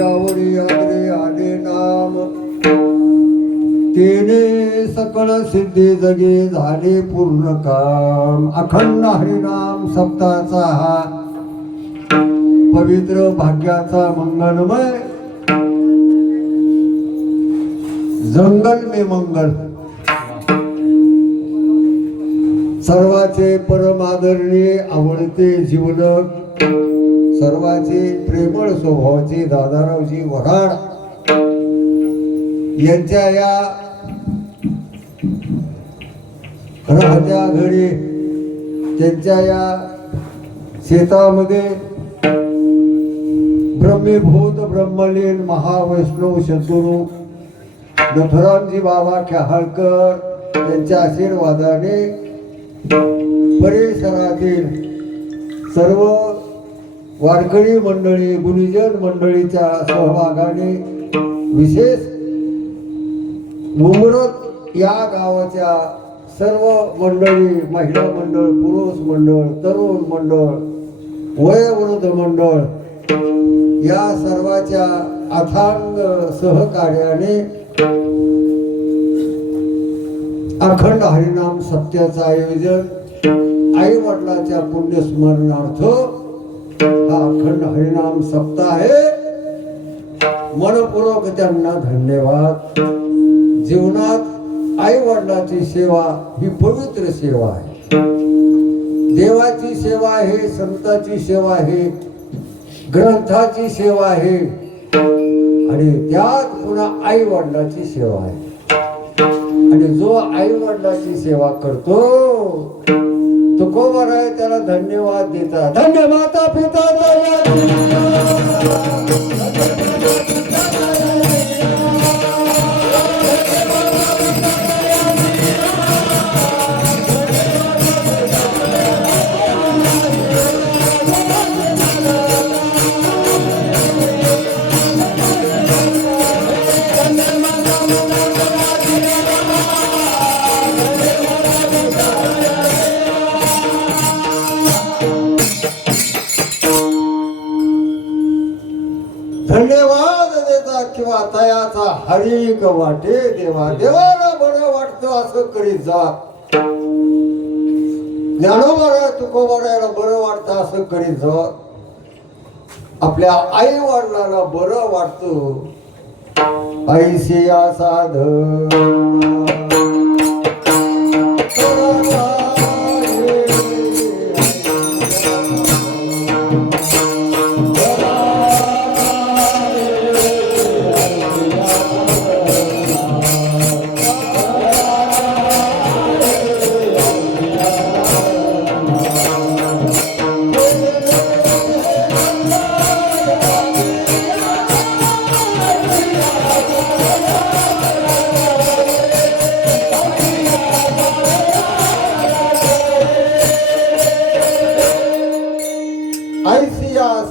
आवडी आदरे आले नाम तेने सकळ सिद्धी जगे झाले पूर्ण काम. अखंड हरिनाम सप्ताचा हा पवित्र भाग्याचा मंगलमय जंगल में मंगल. सर्वाचे परम आदरणीय आवडते जीवलक सर्वाचे प्रेमळ स्वभावाचे दादारावजी वराड यांच्या या राहत्या घरी त्यांच्या या शेतामध्ये ब्रह्मीभूत ब्रह्मलीन महावैष्णव शत्रुरू नथुरामजी बाबा खेहाळकर यांच्या आशीर्वादाने परिसरातील सर्व वारकरी मंडळी गुणीजन मंडळीच्या सहभागाने विशेष मुहूर्त या गावाच्या सर्व मंडळी महिला मंडळ पुरुष मंडळ तरुण मंडळ वयोवृद्ध मंडळ या सर्वाच्या अथांग सहकार्याने अखंड हरिनाम सप्त्याचं आयोजन आई वडिलांच्या पुण्यस्मरणार्थ हा अखंड हरिनाम सप्ताह आहे. मनपूर्वक त्यांना धन्यवाद. जीवनात आई वडिलांची सेवा ही पवित्र सेवा आहे. देवाची सेवा आहे, संतांची सेवा आहे, ग्रंथाची सेवा आहे आणि त्यात पुन्हा आई वडिलांची सेवा आहे. आणि जो आई वडिलांची सेवा करतो तो कोबर आहे त्याला धन्यवाद देतात. धन्य माता पिता धन्यवाद देता किंवा तयाचा हरिक वाटे देवा. देवाला बरं वाटतं असं करीत जा. ज्ञानोबा तुकोबाला बरं वाटतं असं करीत जा. आपल्या आई वडिलांना बरं वाटतं ऐशी या साधन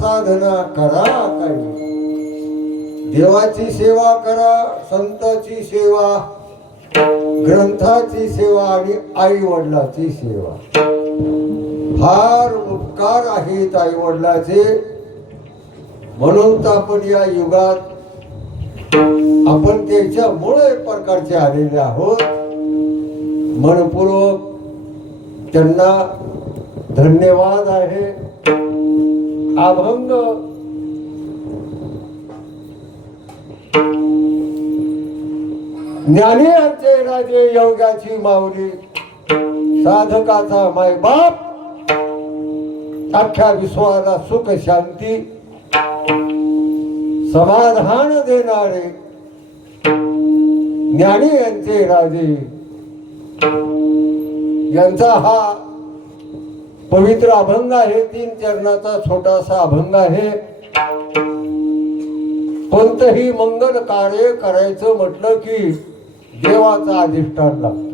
साधना करा. काही देवाची सेवा करा, संतांची सेवा, ग्रंथाची सेवा आणि आई वडिलांची सेवा. फार उपकार आहेत आई वडिलांचे. म्हणून तर आपण या युगात आपण त्याच्यामुळे प्रकारचे आलेले आहोत. मनपूर्वक त्यांना धन्यवाद आहे. अभंग ज्ञानी यांचे राजे योगाची माऊली साधकाचा मायबाप अख्ख्या विश्वाला सुख शांती समाधान देणारे ज्ञानी यांचे राजे यांचा हा पवित्र अभंग आहे. 3 चरणाचा छोटासा अभंग आहे. कोणतंही मंगल कार्य करायचं म्हटलं की देवाचा अधिष्ठान लागतं.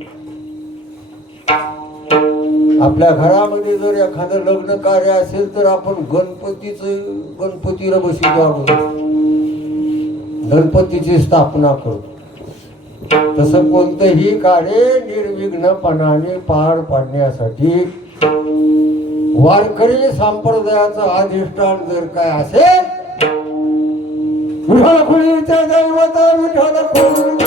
आपल्या घरामध्ये जर एखादं लग्न कार्य असेल तर आपण गणपतीला बसवतो, गणपतीची स्थापना करतो. तसं कोणतंही कार्य निर्विघ्नपणाने पार पाडण्यासाठी वारकरी संप्रदायाचं अधिष्ठान जर काय असेल विठ्ठल खुळीचे दैवत विठ्ठल खुळीचे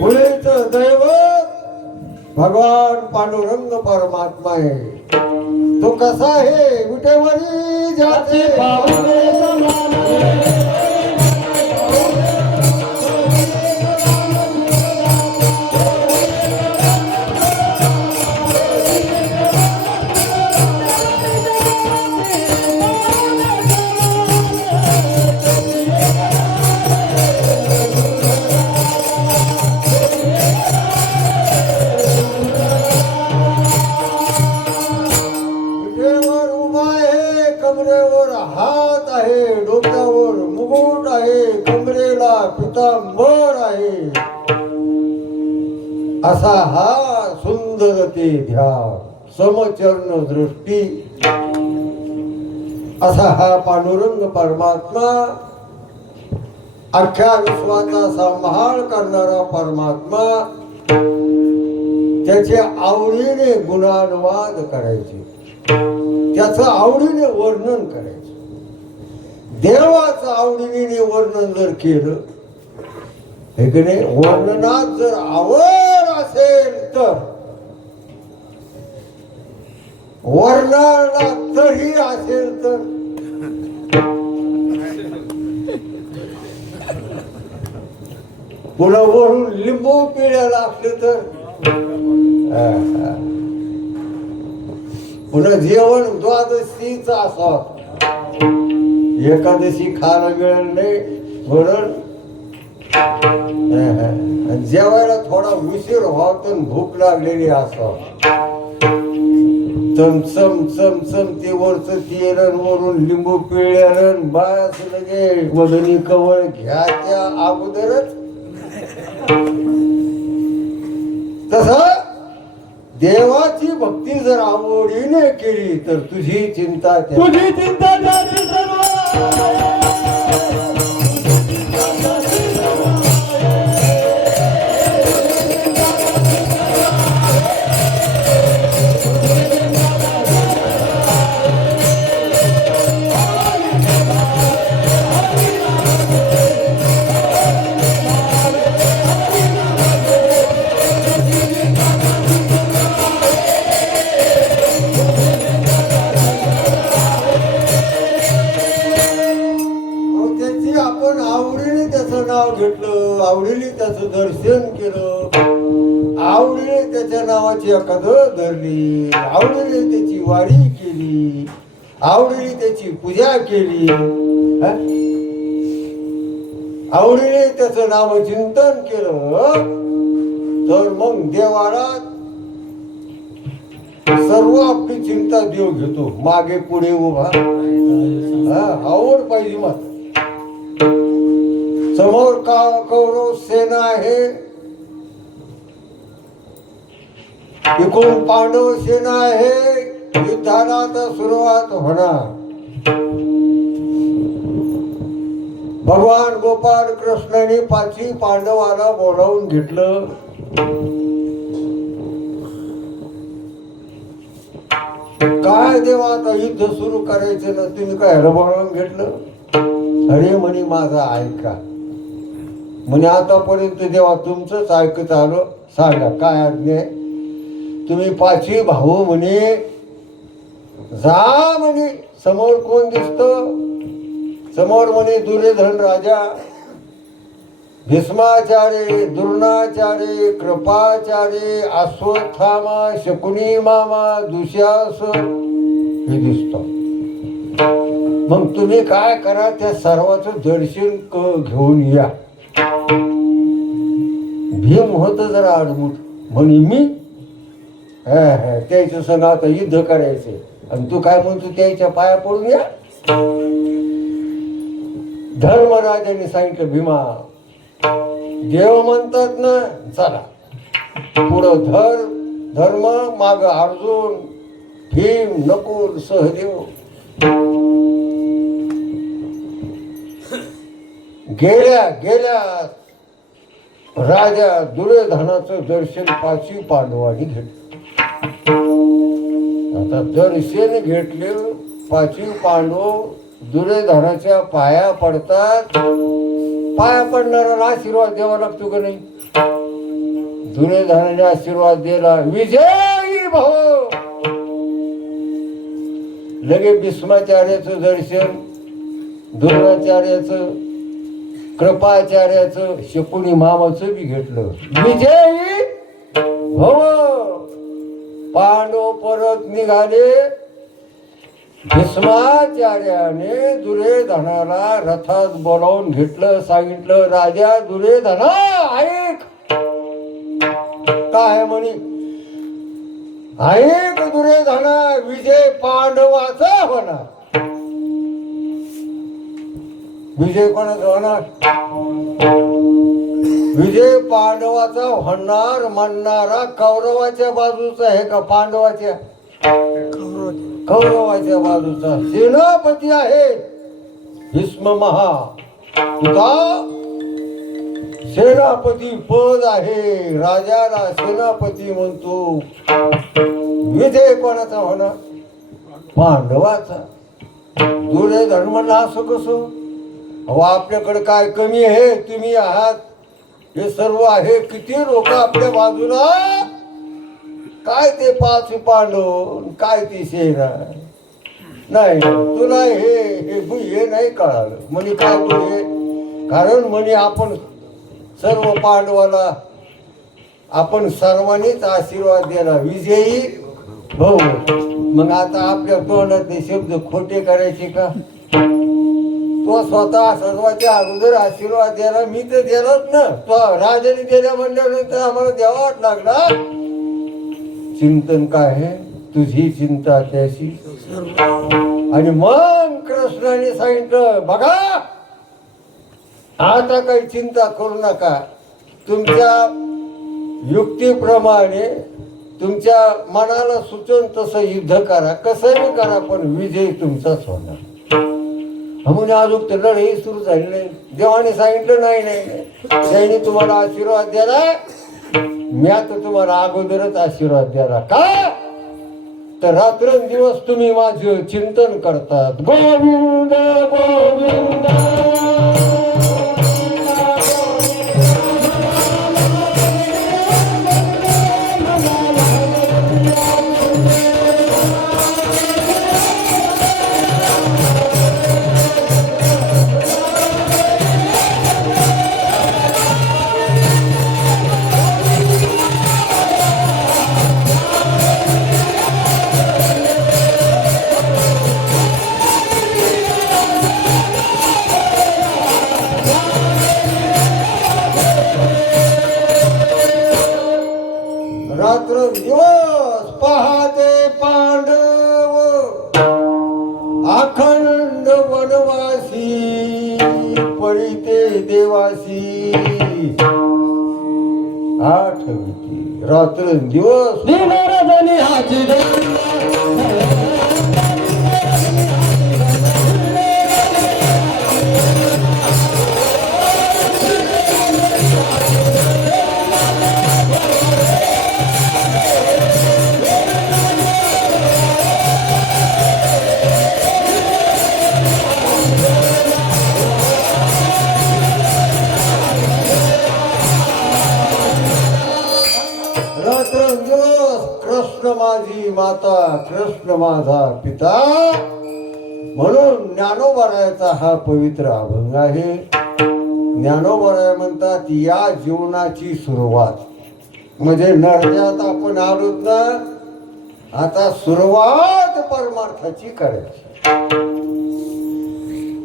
पुढेचं दैवत भगवान पांडुरंग परमात्मा आहे. तो कसा आहे विटेवरी जाते हात आहे, डोक्यावर मुकुट आहे, कमरेला पितांबर आहे. असा हा सुंदर ते ध्यान समचरण दृष्टी असा हा पांडुरंग परमात्मा अख्ख्या विश्वाचा सांभाळ करणारा परमात्मा. त्याचे आवडीने गुणानुवाद करायचे, त्याचं आवडीने वर्णन करायचं. देवाचं आवडीने वर्णन जर केलं हे की नाही, वर्णनात जर आवड असेल तर वर्णनाला तरी असेल तर पुन्हा वरून लिंबू पिळायला असले तर पुन्हा जेवण द्वादशीच असावं. एकादशी खायला मिळेल नाही म्हणून जेवायला थोडा उशीर व्हावा भूक लागलेली असावं. चमचम चमचम ते वरच तेरण वरून लिंबू पिळ्यानं बास लगे वदनी कवळ घ्या त्या अगोदरच. तस देवाची भक्ती जर आवडीने केली तर तुझी चिंता नाव घेतलं, आवडीने त्याचं दर्शन केलं, आवडीने त्याच्या नावाची एखादं धरली, आवडीने त्याची वारी केली, आवडीने त्याची पूजा केली, आवडीने त्याचं नाव चिंतन केलं तर मग देवाला सर्व आपली चिंता देव घेतो. मागे पुढे उभा आवड पाहिजे. मग समोर कौरव सेना आहे, इकडून पांडव सेना आहे. युद्धाला आता सुरुवात होणार. भगवान गोपाळ कृष्णाने 5 पांडवाला बोलावून घेतलं. काय देवा आता युद्ध सुरू करायचं ना, तुम्ही काय बोलावून घेतलं? अरे म्हणे माझा ऐका म्हणे, आतापर्यंत देवा तुमचंच ऐकत आलो, सांगा काय आज्ञा आहे? तुम्ही 5 भाऊ म्हणे जा म्हणे. समोर कोण दिसत? समोर म्हणे दुर्योधन राजा, भीष्माचार्य, द्रोणाचार्य, कृपाचार्य, अश्वत्थामा, शकुनी मामा, दुशासन हे दिसत. मग तुम्ही काय करा, त्या सर्वांचं दर्शन घेऊन या. भीम होत जरा अडमुट म्हणे मी त्याच्या संग आता युद्ध करायचे आणि तू काय म्हणतो त्याच्या पाया पडून या. धर्मराजाने सांगितलं भीमा देव म्हणतात ना चला पुढं धर्म माग अर्जुन भीम नकुल सहदेव. गेल्या राजा दुर्योधनाचं दर्शन 5 पांडवांनी घेतलं. आता दर्शन घेतले 5 पांडव दुर्योधनाच्या पाया पडतात. पाया पडणारा आशीर्वाद द्यावा लागतो का नाही. दुर्योधनाने आशीर्वाद दिला विजयी भाऊ. लगे भीष्माचार्याचं दर्शन द्रोणाचार्याचं कृपाचार्याचं शकुनी मामाचं बी घेतलं. विजयी भाऊ पांडव परत निघाले. भीष्माचार्याने दुर्योधनाला रथात बोलावून घेतलं. सांगितलं राजा दुर्योधना ऐक काय म्हणे. ऐक दुर्योधना विजय पांडवाचा होणार. विजय कोणाचा होणार. विजय पांडवाचा होणार म्हणणारा कौरवाच्या बाजूचा आहे का पांडवाच्या. कौरवाच्या बाजूचा सेनापती आहे भीष्म महा. तुका सेनापती पद आहे. राजाला सेनापती म्हणतो. विजय कोणाचा होणार पांडवाचा. दुर्योधन म्हणला असं कसं. अहो आपल्याकडे काय कमी आहे. तुम्ही आहात हे सर्व आहे. किती लोक आपल्या बाजूला. काय ते 5 पांडव काय ती सेना. नाही तुला हे नाही कळालं म्हणे काय तुझे. कारण म्हणे आपण सर्व पांडवाला आपण सर्वांनीच आशीर्वाद दिला विजयी भाऊ. मग आता आपल्या तोंडातले शब्द खोटे करायचे का. तो स्वतः सर्वांच्या अगोदर आशीर्वाद द्यायला मी तर दिलाच ना. तो राजाने दिल्या म्हणल्यानंतर आम्हाला द्यावाच लागला. चिंतन काय आहे तुझी चिंता त्याशी. आणि मग कृष्णाने सांगितलं बघा आता काही चिंता करू नका. तुमच्या युक्तीप्रमाणे तुमच्या मनाला सुचन तसं युद्ध करा. कसंही करा पण विजय तुमचाच होणार. म्हणून अजून तर लढाई सुरू झाली नाही. देवाने सांगितलं नाही त्यांनी तुम्हाला आशीर्वाद द्याला. मी आता तुम्हाला अगोदरच आशीर्वाद द्याला का तर रात्रंदिवस तुम्ही माझं चिंतन करतात. गोविंद गोविंद दिवस पहाते पांडव अखंड वनवासी पडिते देवासी. आठवती रात्र दिवस कृष्ण माझी माता कृष्ण माझा पिता. म्हणून ज्ञानोबरायाचा हा पवित्र अभंग आहे. ज्ञानोबराय म्हणतात या जीवनाची सुरुवात म्हणजे नरकात आपण आलोत ना. आता सुरुवात परमार्थाची करायची.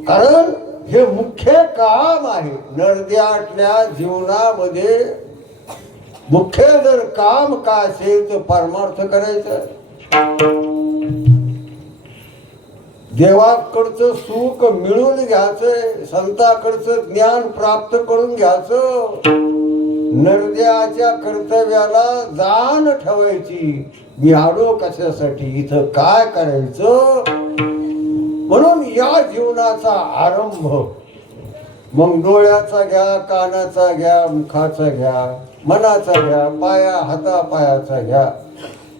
कारण हे मुख्य काम आहे. नरद्यातल्या जीवनामध्ये मुख्य जर काम काय असेल तर परमार्थ करायचं. देवाकडचं सुख मिळून घ्यायचं, संताकडचं ज्ञान प्राप्त करून घ्यायचं, नरदेवाच्या कर्तव्याला जाण ठेवायची. मी आलो कशासाठी, इथं काय करायचं. म्हणून या जीवनाचा आरंभ मग डोळ्याचा घ्या, कानाचा घ्या, मुखाचा घ्या, मनाचा घ्या, पाया हातापायाचा घ्या,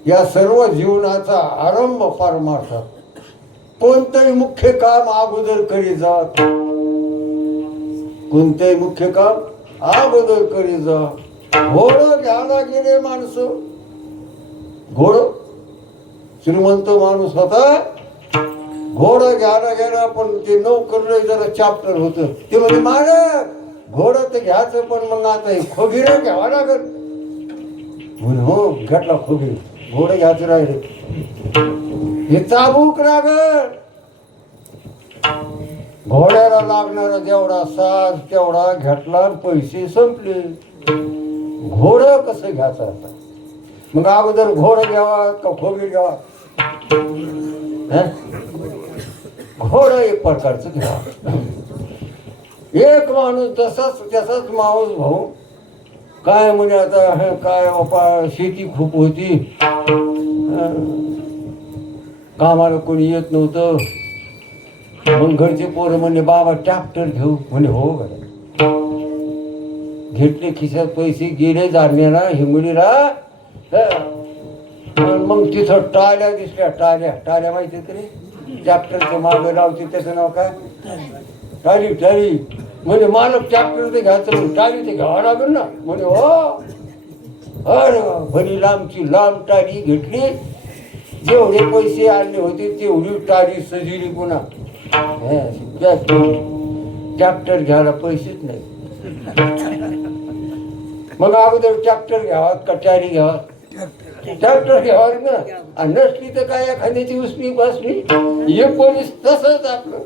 या सर्व जीवनाचा आरंभ परमार्थात. कोणतंही मुख्य काम अगोदर करी जात, कोणतंही मुख्य काम अगोदर करी जा. घोडं घ्यायला गेले माणसं, घोडं श्रीमंत माणूस होता, घोडं घ्यायला गेला, पण ते नोकरला जरा चॅप्टर होत. ते म्हणजे मालक घोडं तर घ्यायचं, पण मग आता हे खोगीर घ्यावं लागल. हो घेतला खोगीर, घोडं घ्यायचं राहिले, हे चाबूक लागल. घोड्याला लागणारा जेवढा साज तेवढा घेतला, पैसे संपले. घोडं कसं घ्यायचं आता. मग अगोदर घोडं घ्यावा का खोगीर घ्यावा. घोडं एक प्रकारचं घ्यावं. एक माणूस तसाच माणूस भाऊ काय म्हणजे आता हे काय बापा शेती खूप होती, कामाला कोणी येत नव्हतं. मग घरचे पोरं म्हणले बाबा ट्रॅक्टर घेऊ. म्हणे हो बरं. घेतले खिशात पैसे, गेले जाणण्याला हिंगोलीला. मग तिथं टाळ्या दिसल्या, टाळ्या माहिती तरी ट्रॅक्टरचं मागं लावते, त्याचं नाव काय, टाळी. म्हणजे मालक ट्रॅक्टर ते घ्यायचं, टाळी ते घ्यावं लागेल ना. म्हणे हो. अरे भरी लांबची लांब टाळी घेतली, जेवढे पैसे आणले होते तेवढी टाळी सजली. पुन्हा ट्रॅक्टर घ्यायला पैसेच नाही. मग अगोदर ट्रॅक्टर घ्यावात का टाळी घ्यावा. ट्रॅक्टर घ्यावा ना, आणि नसली तर काय एखाद्याची उसणी बसली. हे पोलीस तसंच आपलं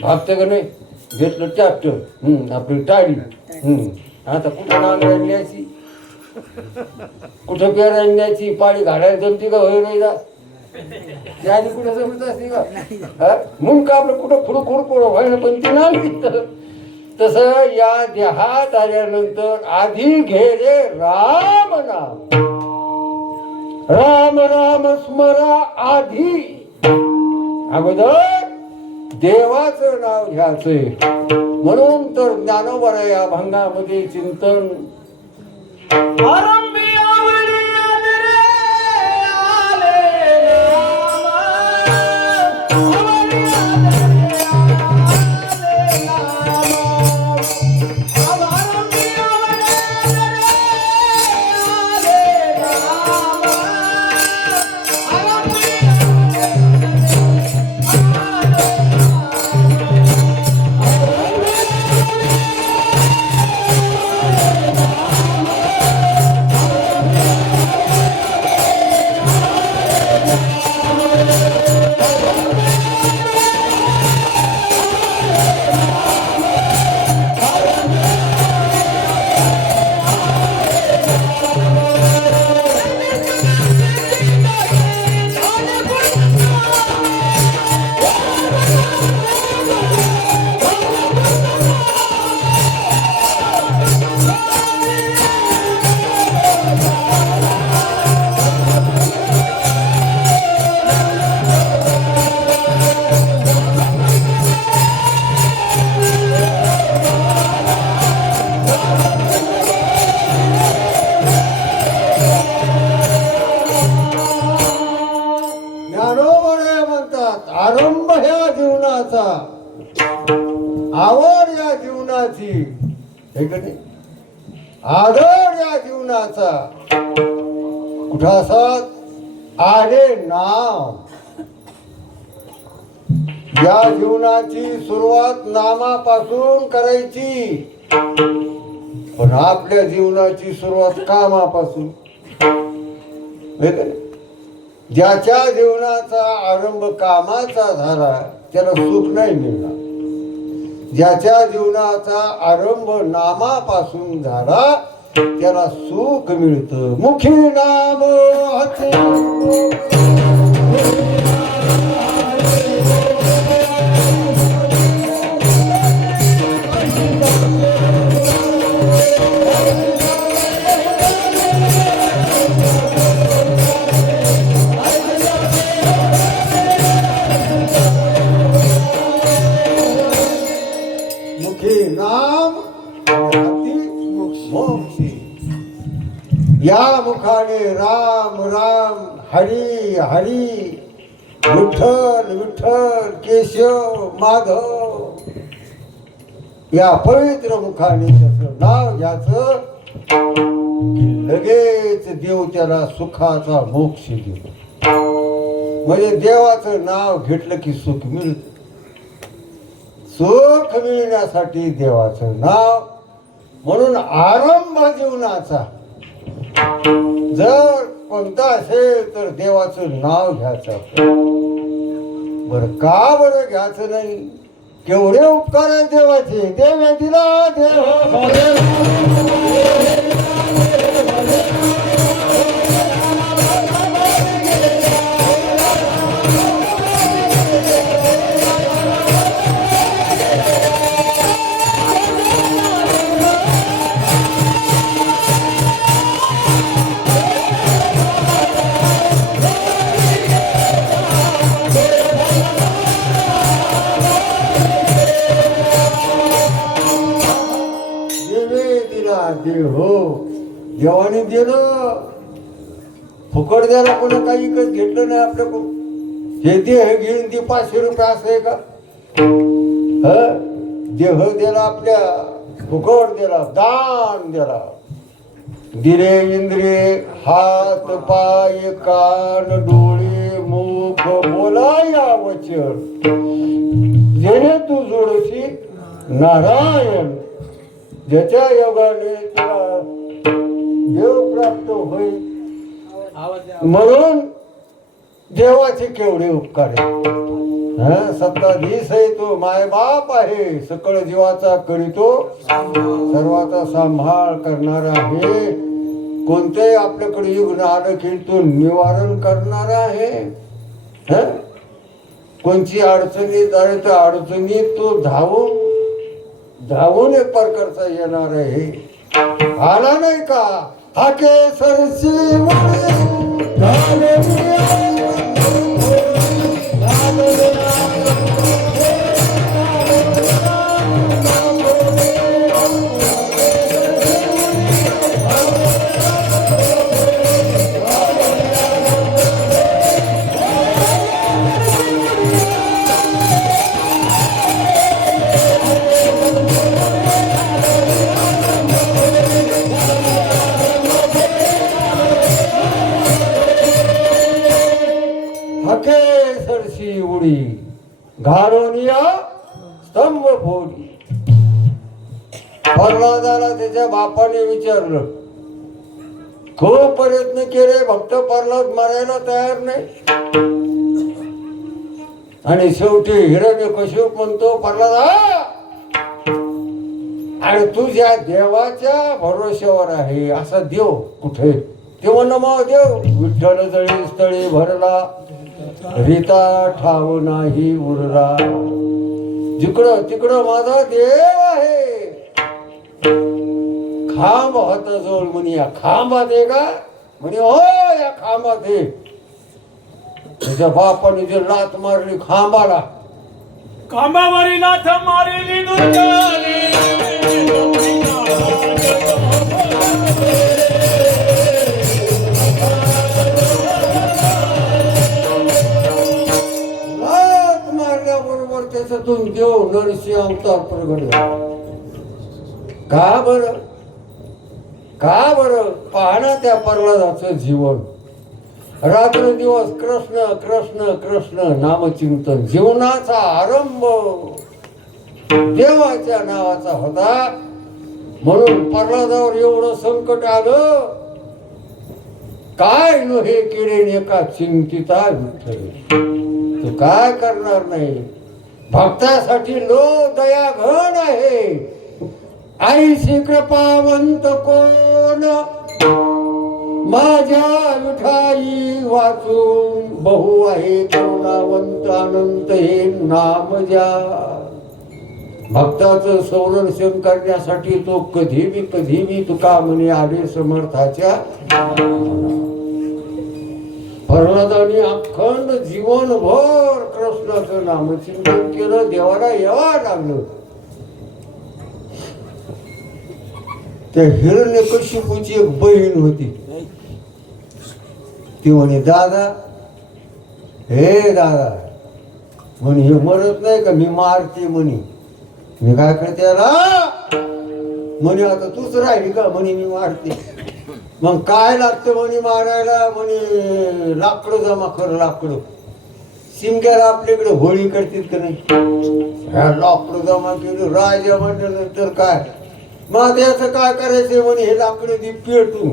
भागतं का नाही. घेतलं ट्रॅक्टर, आपली टाळी. आता कुठं नांगरायला न्यायची, कुठं पेरायला न्यायची, पाणी घालायला जमती का होय नाही जा. त्याने कुठं जमत असते का. म्हणून का आपलं कुठं खुडखुड व्हायला, पण ती नाही. तसं या देहात आल्यानंतर आधी घे रे राम नाम. राम राम स्मरा आधी. अगोदर देवाचं नाव घ्यायचंय. म्हणून तर ज्ञानोबा या भंगामध्ये चिंतन आरंभ ह्या जीवनाचा, आवड या जीवनाची, आदर या जीवनाचा. कुठं असत आले नाम. या जीवनाची सुरुवात नामापासून करायची, पण आपल्या जीवनाची सुरुवात कामापासून. ज्याच्या जीवनाचा आरंभ कामाचा झाला त्याला सुख नाही मिळणार. ज्याच्या जीवनाचा आरंभ नामापासून झाला त्याला सुख मिळतं. मुखी नाम हते नाम मोक्षी. या मुखाने राम राम हरी हरी विठ्ठल विठ्ठल केशव माधव या पवित्र मुखाने त्याचं नाव घ्यायचं की लगेच देव त्याला सुखाचा मोक्ष देतो. म्हणजे देवाचं नाव घेतलं की सुख मिळतं. सुख मिळण्यासाठी देवाचं नाव म्हणून आरंभ जीवनाचा जर कोणता असेल तर देवाचं नाव घ्यायचं. बरं का बरं घ्यायचं नाही? केवढे उपकार आहेत देवाचे. देव दिला देव देव हो. देवाने दिलं. फुकट द्यायला कोणी काही घेतलं नाही आपल्याकडून. हे देह घेऊन ती 500 रुपये असं आहे का? देह दिला आपल्या फुकट दिला. दान दिला. दिले इंद्रिये हात पाय कान डोळे मुख बोलाया वचन जेणे तू जोडशी नारायण. ज्याच्या योगाने तुला देव प्राप्त होईल. म्हणून देवाचे केवढे उपकार आहे. सत्ताधीश आहे तो मायबाप आहे. सकळ जीवाचा करीतो सर्वाचा सांभाळ करणार आहे. कोणते आपल्याकडे युग आलं की तो निवारण करणार आहे. कोणची अडचणी झाली तर अडचणीत तो धावून एक प्रकारचा येणार आहे. आला नाही का? हाके सरसी उडी घारोनिया स्तंभ फोडी. प्रल्हादाला त्याच्या बापाने विचारलं. खूप प्रयत्न केले. भक्त प्रल्हाद मारायला तयार नाही. आणि शेवटी हिरण्यकश्यप म्हणतो प्रल्हादा आणि तुझ्या देवाच्या भरोश्यावर आहे. असा देव कुठे? ते म्हण मग देव विठ्ठल जळी स्थळी भरला रीता ठाव नाही उरला. जिकडं तिकडं माझा देव आहे. खांब हात जवळ म्हणे या खांबात आहे का? म्हणे हो या खांबात आहे. त्याच्या बापाने जे लात मारली खांबाला. खांबावरी लाथ मारली दुर्गाने. त्याच्यातून देव नरसिंह अवतार प्रगट झाला. का बरं? का बरं? पाहणा त्या प्रल्हादाचं जीवन. रात्र दिवस कृष्ण कृष्ण कृष्ण नामचिंतन. जीवनाचा आरंभ देवाच्या नावाचा होता. म्हणून प्रल्हादावर एवढं संकट आलं. काय नो हे केले एका चिंतिता विठ्ठल. तू काय करणार नाही. भक्तासाठी लो दया घन आहे. आईशी कृपावंत कोण माझ्या विठाई वाचून बहु आहे करुणावंत अनंत हे नाम ज्या भक्ताचं संरक्षण करण्यासाठी तो कधी तुका म्हणे आले समर्थाच्या प्रल्हादाने अखंड जीवनभर कृष्णाचं नामचिंतन केलं देवाला यावं लागलं त्या हिरण्यकशिपूची एक बहीण होती ती म्हणे दादा हे दादा म्हणे हे मरत नाही का मी मारते म्हणे मी काय करते म्हणे आता तूच राहिली का म्हणे मी मारते मग काय लागतं म्हणे मारायला म्हणे लाकडं जमा कर लाकडं शिमग्याला आपल्याकडे होळी करतील का नाही लाकडं जमा केलं राजा म्हटल्यानंतर काय मग त्याचं काय करायचं म्हणे हे लाकडं दी पेटू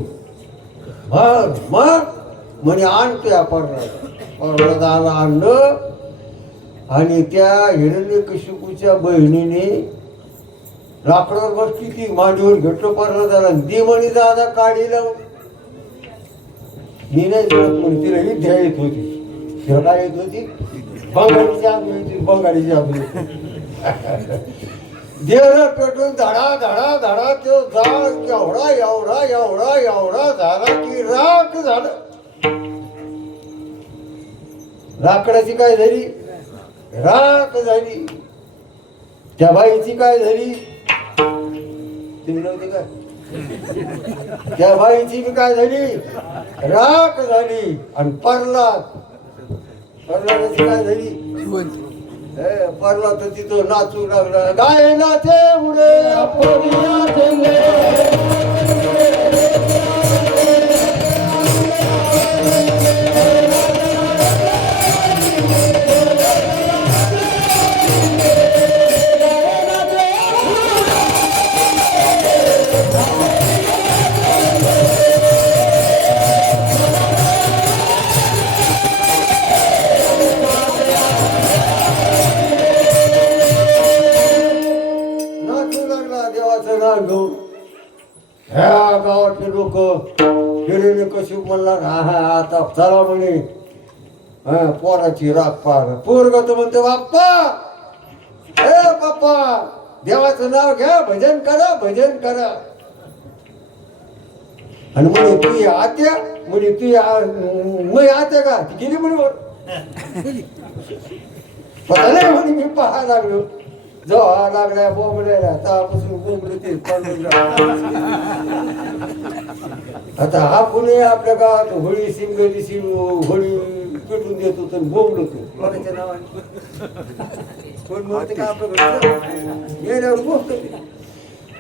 मग म्हणे आणतोय आपण पर्वताला आणलं आणि त्या हिरण्यकशिपूच्या बहिणीने लाकडावर बस किती मांडीवर घेतलं पर्वताला दे म्हणे दादा काढी लावून मी नाही जळत म्हणे तिला ही द्या येत होती तिला काय येत होती बंगालीची आगली होती बंगालीची आगली देवला पेटून धडा धडा धडा तो जाळ केवढा एवढा एवढा एवढा झाला की राख झालं लाकडाची काय झाली राख झाली त्या बाईची काय झाली तुम्ही नव्हती काय त्या बाईची बी काय झाली राख झाली आणि पर्वताची काय झाली पर्वत तिथं नाचू लागला गाय नाचे उडे ह्या गावातले लोक हिरण्यकशिप म्हणला आता चला म्हणे पोराची राख पार पोरग तर म्हणते बाप्पा हे बाप्पा देवाचं नाव घ्या भजन करा आणि म्हणे तू आत्या म्हणे तू मी आत्या का ती गेली म्हणे पता नाही म्हणे मी पाहा लागलो जेव्हा लागल्या बोंबड्याला तेव्हापासून बोंबडते आता हा पुणे आपल्या गावात होळी शिमगलीची होळी पेटून देतो तर बोंबलतो कोणाच्या नावाने कोण म्हणते का आपलं येण्यावर बोलतो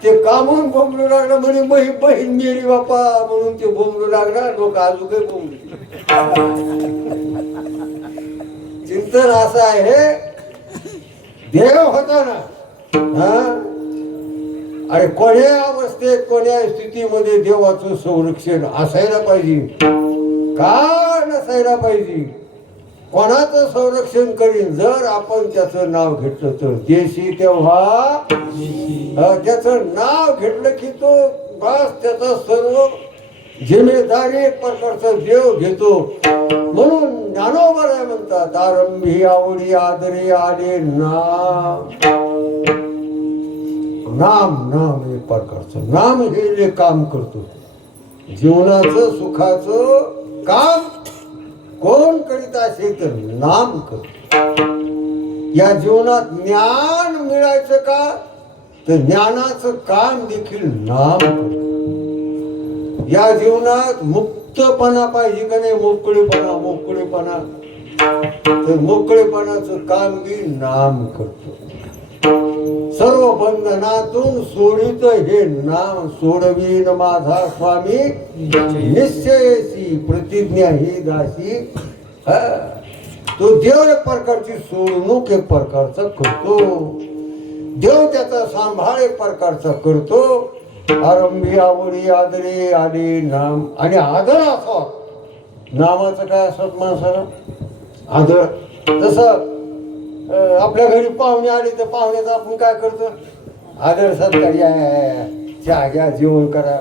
ते कामून बोंबलू लागलं म्हणे मही बहीण मेली बापा म्हणून ते बोंबलू लागला लोक अजून काही बोंबले चिंतन असं आहे देव होता ना अरे कोण्या अवस्थेत कोण्या स्थितीमध्ये देवाचं संरक्षण असायला पाहिजे का नसायला पाहिजे कोणाचं संरक्षण करीन जर आपण त्याचं नाव घेतलं तर देशी तेव्हा त्याचं नाव घेतलं की तो बस त्याचा सर्व जिम्मेदारी एक प्रकारचा देव घेतो म्हणून ज्ञानोबराय म्हणतात आरंभी आवडी आदरे आले नाम नाम एक प्रकारचं नाम हे काम करतो जीवनाचं सुखाचं काम कोण करीत असेल तर नाम करतो या जीवनात ज्ञान मिळायचं का तर ज्ञानाचं काम देखील नाम करतो या जीवनात मुक्तपणा पाहिजे का नाही मोकळेपणा तर मोकळेपणाचं कामगिरी नाम करतो सर्व बंधनातून सोडित हे नाम सोडवीन माझा स्वामी निश्चयसी प्रतिज्ञा ही दासी तो देव एक प्रकारची सोडणूक एक प्रकारचा करतो देव त्याचा सांभाळ एक प्रकारचा करतो आरंभी आवडी आदरे आले नाम आणि आदर असा नामाचं काय असत माणसाला आदर जसं आपल्या घरी पाहुणे आले तर पाहुण्याचा आपण काय करतो आदर सत्कार या चहा घ्या, जेवण करा,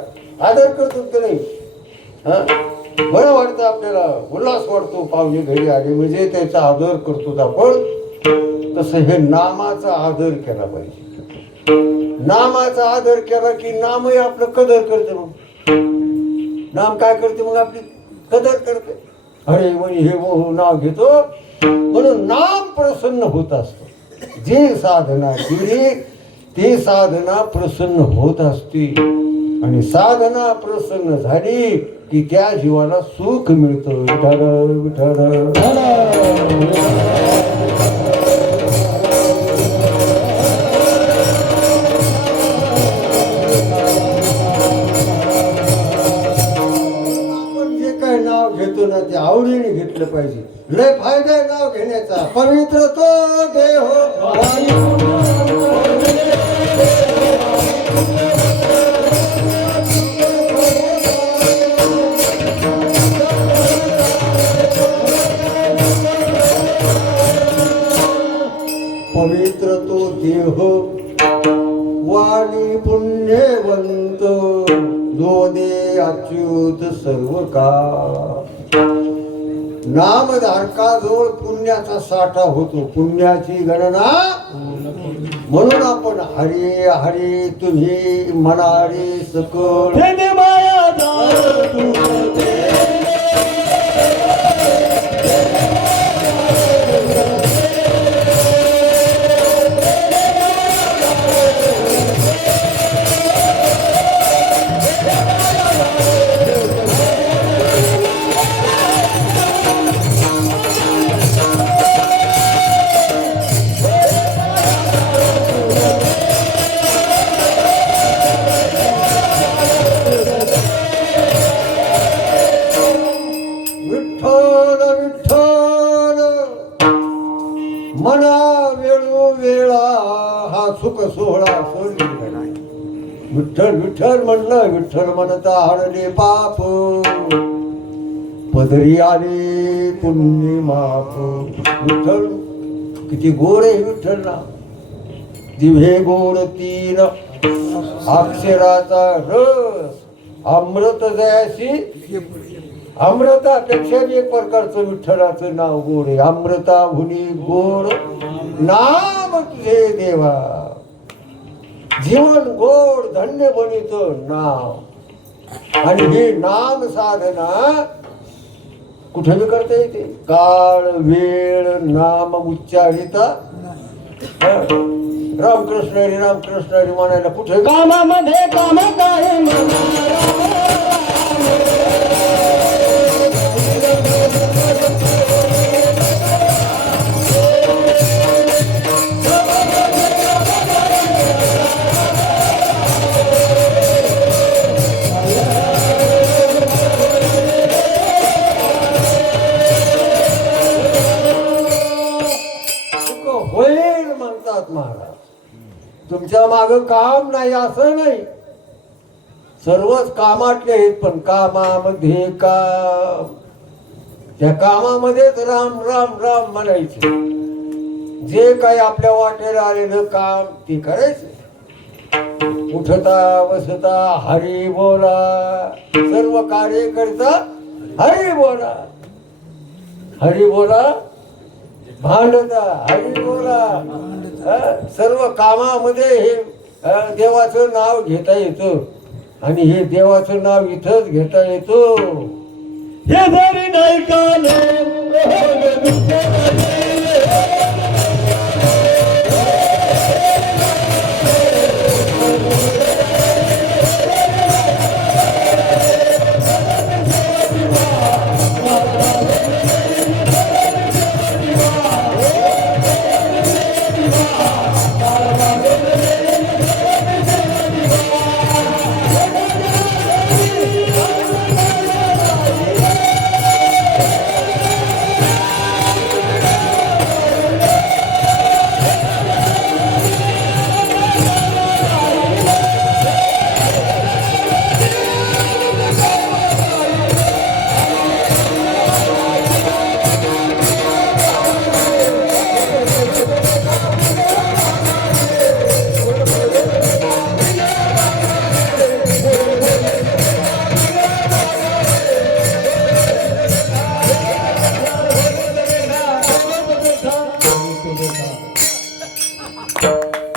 आदर करतो की नाही? हा, बरं वाटतं आपल्याला, उल्हास वाटतो. पाहुणे घरी आले म्हणजे त्याचा आदर करतो आपण. तसं हे नामाचा आदर केला पाहिजे. नामाचा आदर केला की नामही आपलं कदर करते. मग नाम काय करते? मग आपली कदर करते. अरे म्हणे हे हो नाव घेतो म्हणून नाम प्रसन्न होत असतं. जे साधना केली ते साधना प्रसन्न होत असते. आणि साधना प्रसन्न झाली की त्या जीवाला सुख मिळतं. विठ्ठल विठ्ठल. घेतो ना ते आवडीने घेतलं पाहिजे. लय फायदा आहे नाव घेण्याचा. पवित्र तो देह पवित्र तो देह वाणी पुण्यवंत जो दे अच्युत सर्व का. नामधारकाजवळ पुण्याचा साठा होतो, पुण्याची गणना. म्हणून आपण हरे हरे तुम्ही म्हणारे सकळ. मना वेळोवेळा हा सुख सोहळा सोडली नाही. विठ्ठल विठ्ठल म्हणलं, विठ्ठल म्हणता हरले पाप, पदरी आले पुण्य माप. विठ्ठल किती गोड आहे विठ्ठल ना. जिव्हे गोड तीन अक्षराचा रस, अमृत जयाशी. अमृतापेक्षा एक प्रकारचं विठ्ठलाचं नाव गोड आहे. अमृता हुनी गोड नाम तुझे देवा. जीवन गोड धन्य बनित नाव. आणि हे नाम साधना कुठे करता येते? काळ वेळ नाम उच्चारिता. रामकृष्ण हरी रामकृष्ण हरी म्हणायला कुठे? कामामध्ये काम काय होईल म्हणतात महाराज. तुमच्या माग काम नाही असं नाही, सर्वच कामातले आहेत. पण कामामध्ये काम, त्या कामामध्येच राम राम राम म्हणायचे. जे काही आपल्या वाटेला आलेलं काम ते करायचं. उठता बसता हरी बोला, सर्व कार्य करता हरी बोला. हरी बोला, भांडता हरी बोला. सर्व कामामध्ये हे देवाचं नाव घेता येतं. आणि हे देवाचं नाव इथंच घेता येतं. हे जरी नाही काले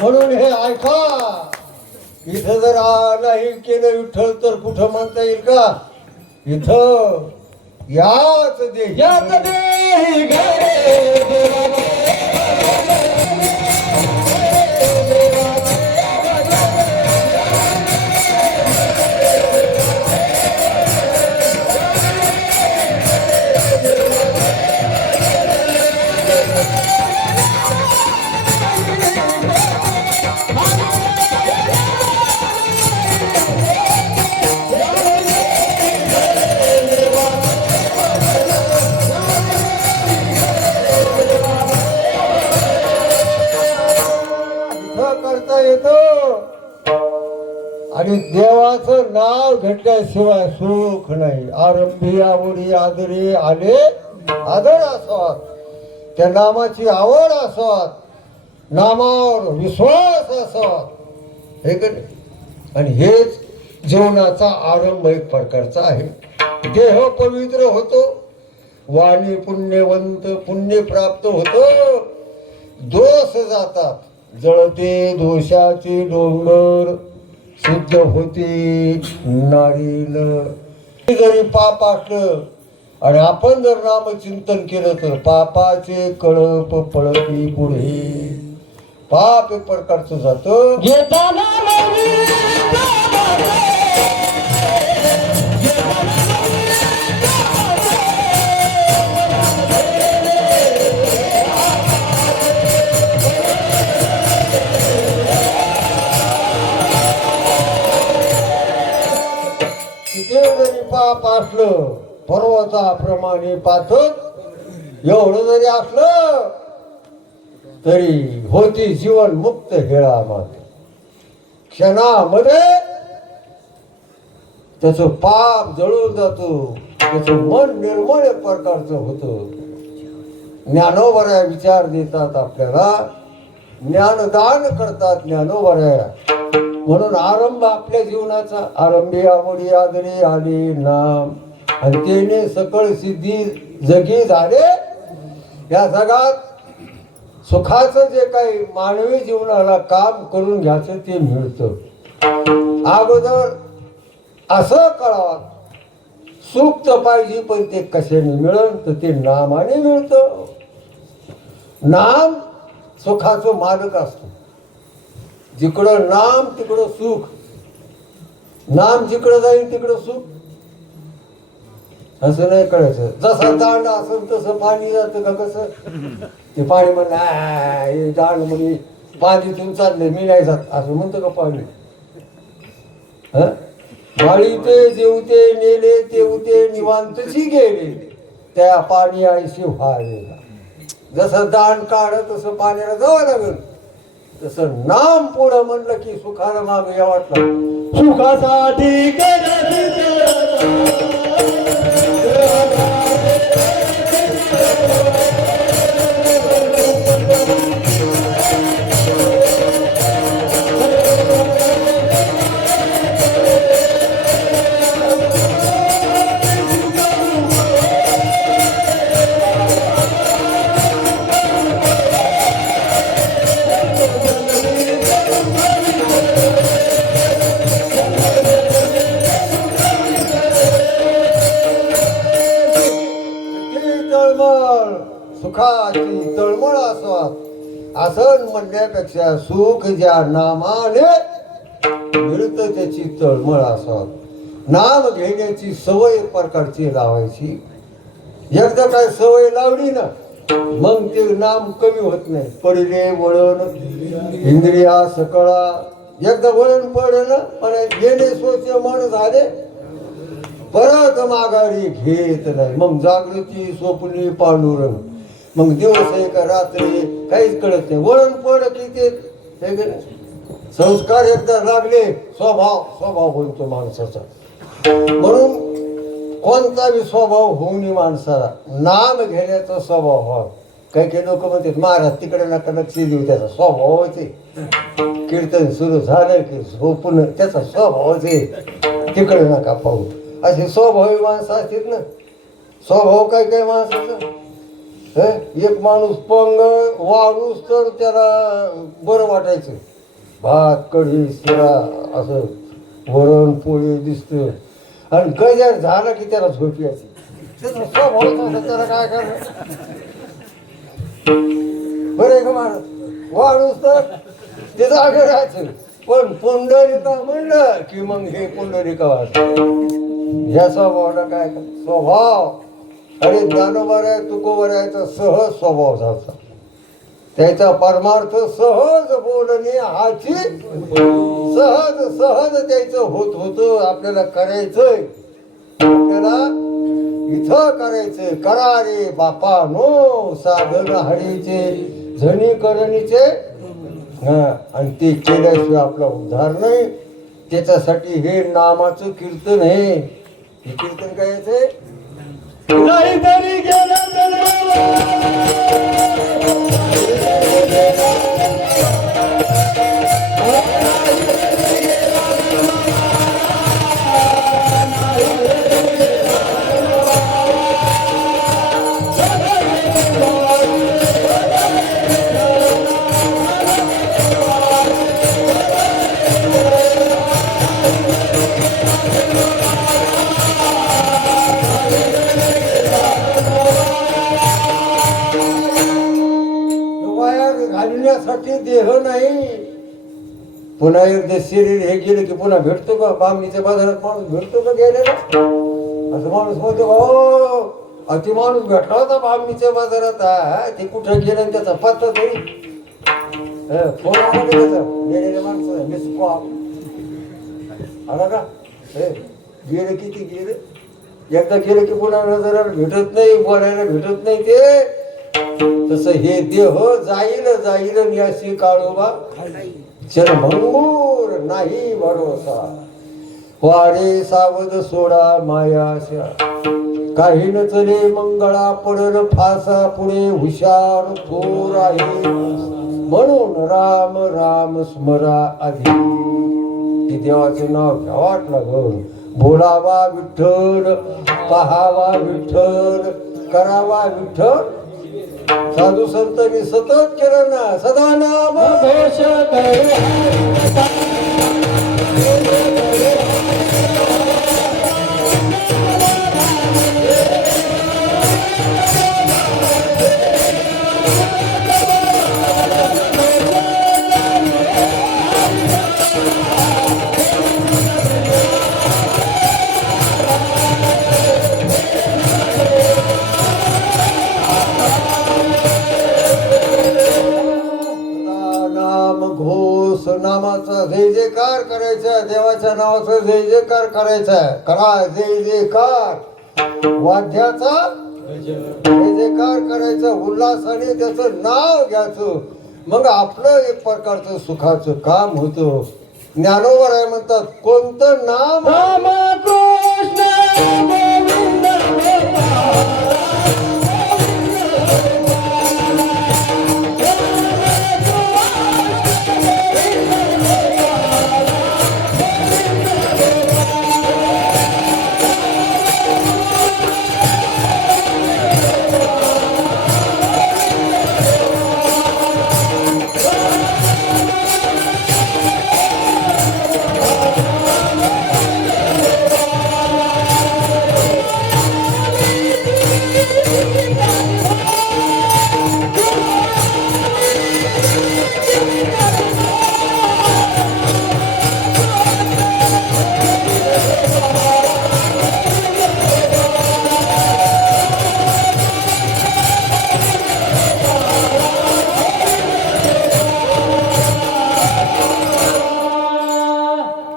म्हणून हे ऐका, इथं जर नाही केलं विठ्ठल तर कुठं म्हणता येईल का? इथं याच देही याच देही घरे देवा इथं करता येतं. आणि देवाचं नाव घेतल्याशिवाय सुख नाही. आरंभी आवडी आदरे आले आदर असत, त्या नामाची आवड असत, नामावर विश्वास असत, हे का नाही? आणि हेच जीवनाचा आरंभ एक प्रकारचा आहे. देह पवित्र होतो, वाणी पुण्यवंत, पुण्य प्राप्त होतो, दोष जातात, जळते दोषाचे डोंगर, शुद्ध होते नारील. जरी पाप असलं आणि आपण जर नामचिंतन केलं तर पापाचे कळप पळती पुढे. पाप एक प्रकारचं जातं. घेताना नवी किती जरी पाप असलं पर्वताप्रमाणे पाथत, एवढं जरी असलं तरी होती जीवन मुक्त हेळा मात्र. क्षणामध्ये त्याचं पाप जळून जातो, त्याचं मन निर्मळ एक प्रकारचं होतं. ज्ञानोबऱ्या विचार देतात आपल्याला, ज्ञानदान करतात ज्ञानोबऱ्या. म्हणून आरंभ आपल्या जीवनाचा, आरंभी आवडी आदरे आले नाम, आणि तेने सकळ सिद्धी जगी झाले. या जगात सुखाचं जे काही मानवी जीवनाला काम करून घ्यायचं ते मिळतं. अगोदर असं कळवा, सुख तर पाहिजे, पण ते कशाने मिळेल तर ते नामाने मिळतं. नाम सुखाचं मालक असतं. जिकडं नाम तिकडं सुख, नाम जिकडं जाईल तिकडं सुख. असं नाही कळायचं. जसा दांड असेल तसं पाणी जातं का? कसं ते पाणी म्हणलं दांड म्हणजे पाणीतून चाललंय, मी नाही जात असं म्हणतं का पाणी? वाळीते जेवते नेले तेवते निवांतची गेले, त्या पाणी आयशी व्हावे. जसं दांड काढ तसं पाण्याला जावं लागेल. तसं नाम पुढं म्हणलं की सुखाला माग या वाटलं. सुखासाठी सुखाची तळमळ असत असं म्हणण्यापेक्षा सुख ज्या नामाने मिळतं त्याची तळमळ असत. नाम घेण्याची सवय एक प्रकारची लावायची. एकदा काय सवय लावली ना मग ते नाम कमी होत नाही. पडले वळण इंद्रिया सकळा, एकदा वळण पडलं पण गेले स्वच्छ मन झाले परत माघारी घेत नाही. मग जागृती स्वप्नी पांडुरंग, मग दिवस आहे का रात्री काहीच कळत नाही. वळण पड की ते संस्कार एकदा लागले स्वभाव बनतो माणसाचा. म्हणून कोणता बी स्वभाव होऊ नये माणसाला, नाम घेण्याचा स्वभाव व्हावा. काही काही लोक म्हणतात महाराज तिकडे नका लक्ष देऊ, त्याचा स्वभाव होते. कीर्तन सुरू झालं की झोपून त्याचा स्वभाव होते, तिकडे नका पाहू. असे स्वभावी माणसं असतात ना. स्वभाव काय काय माणसाचा, एक माणूस पंग वाढूस तर त्याला बरं वाटायचं, भात कढी शिरा असं वरण पोळी दिसतं आणि गजर झालं की त्याला झोप यायची. त्याचा स्वभाव तसा, त्याला काय करणार. बरं आहे का माणूस तर ते जागे राहायचं. पण पुंडलिका म्हणलं की मग हे पुंडलिका वाजत. या स्वभावाला काय स्वभाव. अरे ज्ञानोबर आहे तुकोबर आहे तर सहज स्वभाव झाला. त्याचा परमार्थ सहज बोलणे हाची सहज सहज त्याचं होत होतं. आपल्याला करायचंय, आपल्याला इथं करायचंय. करा रे बापा नो साधन हरीचे झणी करणीचे. आणि ते केल्याशिवाय आपला उद्धार नाही. त्याच्यासाठी हे नामाचं कीर्तन आहे. हे कीर्तन काय यायचंय. नाही तरी गेला घालण्यासाठी देह नाही. पुन्हा एकदा शरीर हे गेलं की पुन्हा भेटतो का. बामणीच्या बाजारात माणूस भेटतो का गेलेला. असं माणूस म्हणतो हो अति माणूस भेटला होता बामणीच्या बाजारात. ते कुठं गेलं आणि त्याचा पत्ता तरी फोन आला का त्याचा गेलेल्या माणसाला मिस कॉल आला का. गेलं किती गेलं. एकदा गेलं की पुन्हा नजराला भेटत नाही, बोलायला भेटत नाही. ते तसं हे देह जाईल जाईल याशी काळोबा चरभंगूर नाही भरोसा. वारे सावध सोडा मायाशा काही न चले मंगळा पडल फासा पुढे हुशार थोर आहे. म्हणून राम राम स्मरा आधी. ती देवाचे नाव घ्यावाच लागल. बोलावा विठ्ठल, पहावा विठ्ठल, करावा विठ्ठल. साधू संतांनी सतत केलं ना सदा नाम घोष नामाचा जय जयकार करायचा. देवाच्या नावाचा जय जयकार करायचा. करा जय जयकार. वाद्याचा जय जयकार करायचा. उल्हासाने त्याचं नाव घ्यायचं. मग आपलं एक प्रकारचं सुखाचं काम होतं. ज्ञानोबर आहे म्हणतात कोणतं नाम. राम कृष्ण गोविंद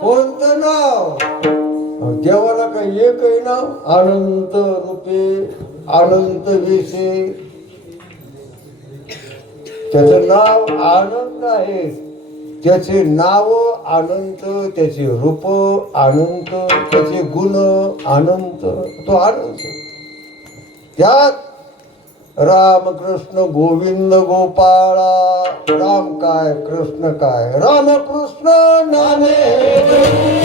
कोणतं नाव. देवाला काही एकही नाव. अनंत रूपे अनंत वेशे. त्याचं नाव आनंद आहे. त्याचे नाव अनंत, त्याचे रूप अनंत, त्याचे गुण अनंत. तो अनंत. त्यात राम कृष्ण गोविंद गोपाळा. राम काय कृष्ण काय. राम कृष्ण नामे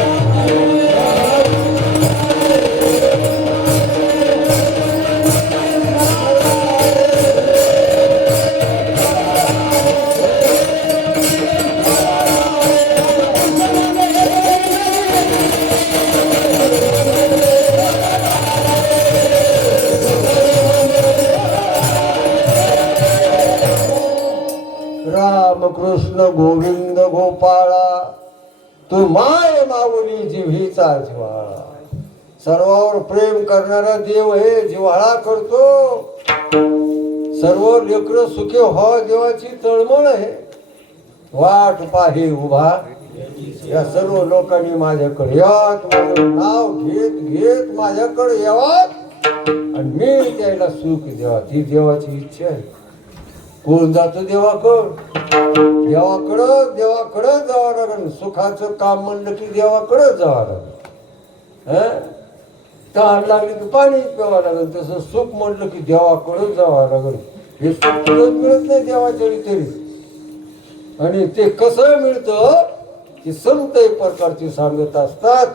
राम कृष्ण गोविंद गोपाळा तू माय माऊली जिव्हीचा जिव्हाळा. सर्वावर प्रेम करणारा देव हे जिव्हाळा करतो. सर्व लेकर सुखी हो देवाची तळमळ आहे. वाट पाहे उभा या सर्व लोकांनी माझ्याकडे यात, माझं नाव घेत घेत माझ्याकडे यावात आणि मी त्याला सुख द्यावा. ती देवाची इच्छा आहे. कोण जातो देवाकडं? देवाकडं जावं लागेल. सुखाचं काम म्हणलं की देवाकडं जावं लागेल. तहान लागली की पाणी प्यावं लागेल. तसं सुख म्हटलं की देवाकडं जावं लागेल. हे सुख मिळत नाही देवाच्या तरी. आणि ते कसं मिळतं की संत एक प्रकारची सांगत असतात.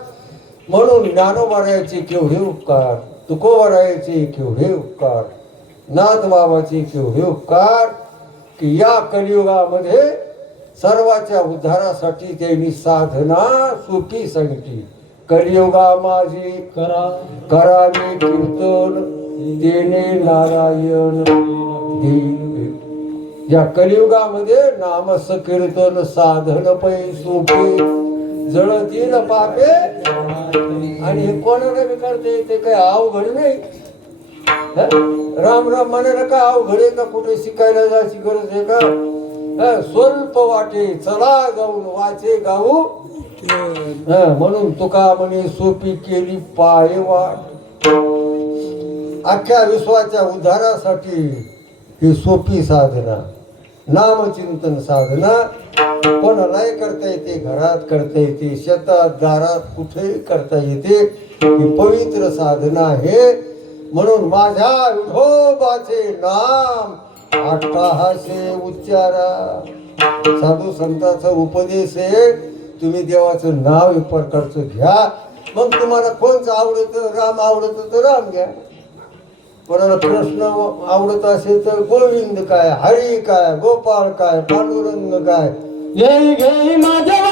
म्हणून ज्ञानोबारायाचे केवढे उपकार, तुकोबारायाचे केवढे उपकार, नाथ बाबाचे केवढे उपकार की या कलियुगामध्ये सर्वाच्या उद्धारासाठी त्यांनी साधना सोपी सांगितली. कलियुगा माझी करावे कीर्तन तेने नारायण देव. या कलियुगामध्ये नामस कीर्तन साधन पै सोपे जळतील पापे. आणि हे कोणाला बी करते ते काही अवघड नाही. राम राम म्हणायला काय अवघड आहे का? कुठे शिकायला जायची गरज आहे का? स्वल्प वाटे चला जाऊन वाचे गाऊ. म्हणून तुका म्हणे सोपी केली पाय वाट. अख्ख्या विश्वाच्या उद्धारासाठी ही सोपी साधना नामचिंतन साधना कोणालाही करता येते. घरात करता येते, शेतात दारात कुठेही करता येते. ही पवित्र साधना आहे. म्हणून माझ्या विठोबाचे नाम अट्टाहासे उच्चारा. साधू संतांचा उपदेश आहे. तुम्ही देवाचं नाव एक प्रकारचं घ्या. मग तुम्हाला कोणचं आवडतं? राम आवडतं तर राम घ्या. कोणाला कृष्ण आवडत असेल तर गोविंद काय, हरी काय, गोपाळ काय, पांडुरंग काय. जय जय माझ्या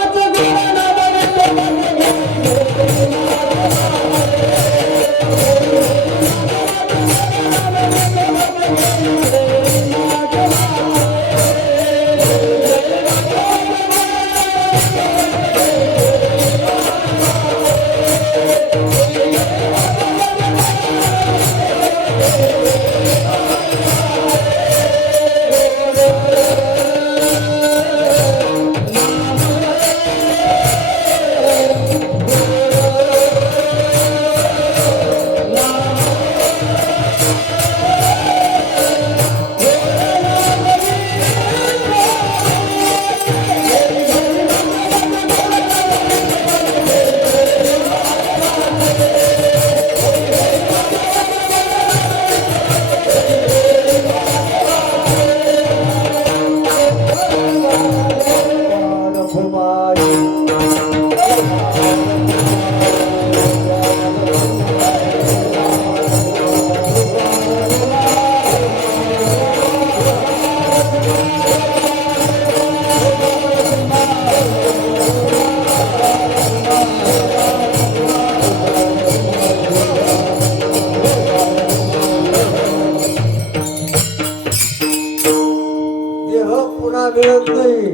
मिळत नाही.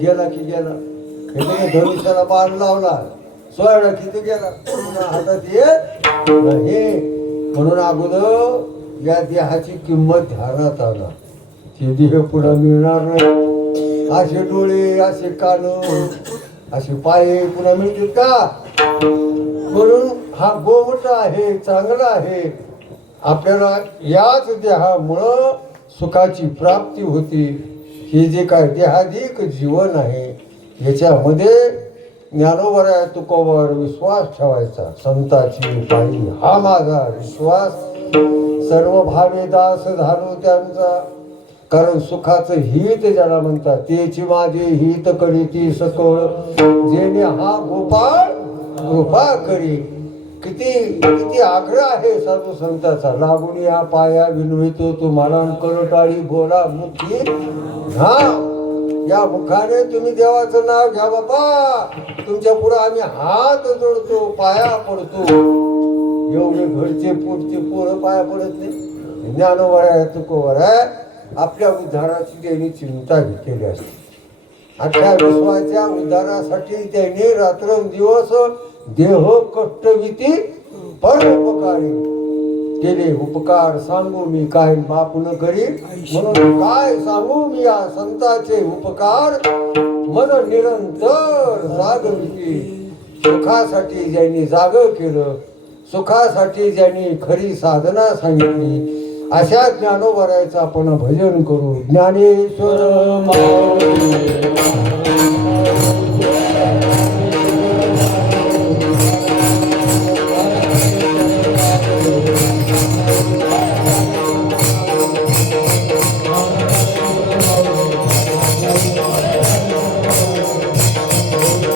गेला की गेला. धनुष्याला बाण लावला, सोयडा किती गेला, हातात येत नाही. म्हणून अगोदर या देहाची किंमत ध्यानात आला. ते देह पुन्हा मिळणार नाही. असे डोळे, असे कान, असे पाय पुन्हा मिळतील का? म्हणून हा गोमट आहे, चांगला आहे. आपल्याला याच देहामुळं सुखाची प्राप्ती होती. हे जे काय देहाधिक जीवन आहे याच्यामध्ये ज्ञानोबा तुकोबावर विश्वास ठेवायचा. संताची पायी हा माझा विश्वास. सर्व भावे दास झालो त्यांचा. कारण सुखाचं हित ज्याला म्हणतात तेची माझे हित करीती सकळ. जेणे हा गोपाळ कृपा करी. किती किती आग्रह आहे साधू संताचा. लागून या पाया विनवितो तुम्हाला करटाळी बोला मुखी हा. या मुखाने तुम्ही देवाचं नाव घ्या बाबा. तुमच्या पुढे आम्ही हात जोडतो, पाया पडतो. एवढे घरचे पुढचे पोरं पाया पडत नाही. ज्ञानोबा आहे, तुकोबा आहे. आपल्या उद्धाराची त्यांनी चिंता केली असते. अख्ख्या विश्वाच्या उद्धारासाठी त्याने रात्रंदिवस देह कष्टविती परोपकारी केले. उपकार सांगू मी काय माफ न करी, म्हणून काय सांगू मी या संताचे उपकार. मन निरंतर जागविती, सुखासाठी ज्यांनी जाग केलं, सुखासाठी ज्यांनी खरी साधना सांगितली, अशा ज्ञानोबरायचं आपण भजन करू. ज्ञानेश्वर